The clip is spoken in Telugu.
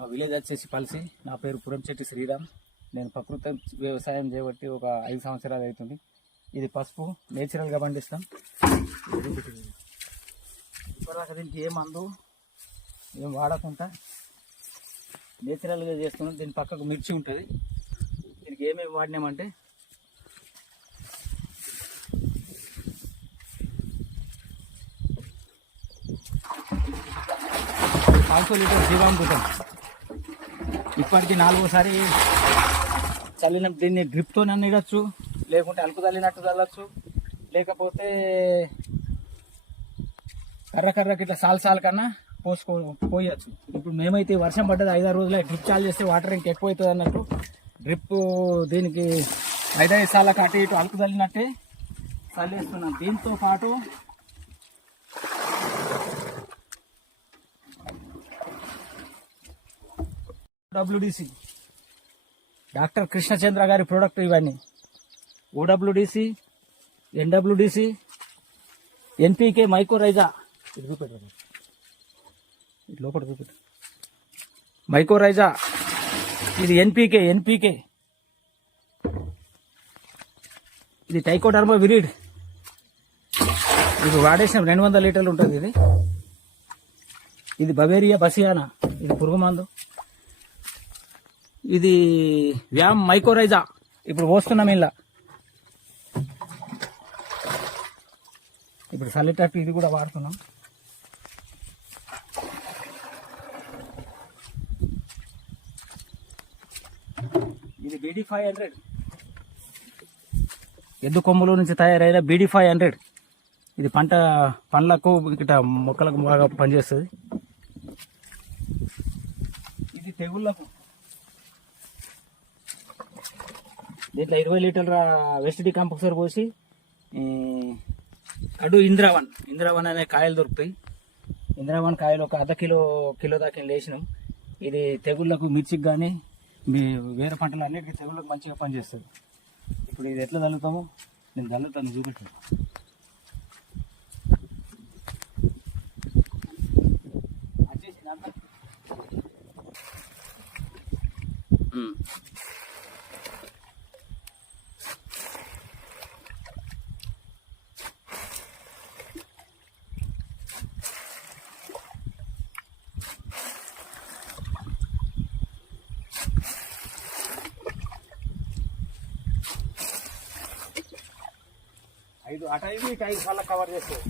మా విలేజ్ వచ్చేసి పల్సి. నా పేరు పురంచెట్టి శ్రీరామ్. నేను ప్రకృతి వ్యవసాయం చేయబట్టి ఒక 5 సంవత్సరాలు అవుతుంది. ఇది పసుపు నేచురల్గా పండిస్తాం. ఇప్పటిదాకా దీనికి ఏ మందు ఏం వాడకుండా నేచురల్గా చేస్తున్నాం. దీని పక్కకు మిర్చి ఉంటుంది. దీనికి ఏమేమి వాడినామంటే 500 లీటర్ జీవామృతం ఇప్పటికి 4వసారి చల్లిన. దీన్ని డ్రిప్తో ఇవ్వచ్చు, లేకుంటే అలుకు చల్లినట్టు చల్లచ్చు, లేకపోతే కర్రకి ఇట్లా సాల్ కన్నా పోయచ్చు. ఇప్పుడు మేమైతే వర్షం పడ్డది 5-6 రోజులే. డ్రిప్ చాలు చేస్తే వాటర్ ఇంకెక్కువ అవుతుంది అన్నట్టు డ్రిప్ దీనికి 5-5 సార్లకు అటు ఇటు అలుకు చల్లినట్టే చల్లేస్తున్నాం. దీంతో పాటు ఓడబ్ల్యూడిసి డాక్టర్ కృష్ణచంద్ర గారి ప్రోడక్ట్ ఇవన్నీ. ఓడబ్ల్యూడిసి, ఎన్డబ్ల్యూడిసి, ఎన్పీకే, మైకోరైజా. ఇది చూపెట్టు, ఇది లోపల చూపెట్టు. మైకోరైజా, ఇది ఎన్పీకే. ఇది టైకోడర్మా విరిడ్. ఇది వాడేసిన 200 లీటర్లు ఉంటుంది. ఇది బవేరియా బసియానా, ఇది పురుగు మందు. ఇది వ్యామ్ మైకోరైజా ఇప్పుడు పోస్తున్నాం. ఇలా ఇప్పుడు సలిటట్టు ఇది కూడా వాడుతున్నాం. ఇది BD 500 ఎద్దు కొమ్ముల నుంచి తయారైన BD 500. ఇది పండ్లకు ఇట్లా మొక్కలకు బాగా పనిచేస్తుంది. ఇది తెగుళ్ళకు. దీంట్లో 20 లీటర్ల వెస్ట్ డికంపోజర్ పోసి అడు ఇంద్రావన్ అనే కాయలు దొరుకుతాయి. ఇంద్రావన్ కాయలు ఒక అర్ధ కిలో దాకా వేసినాం. ఇది తెగుళ్ళకు, మిర్చికి కానీ వేరే పంటలు అన్నిటికీ తెగుళ్ళకు మంచిగా పనిచేస్తుంది. ఇప్పుడు ఇది ఎట్లా చల్లుతామో నేను చల్లుతాను, చూపెట్టాను. అటు 5 సార్లు కవర్ చేస్తుంది.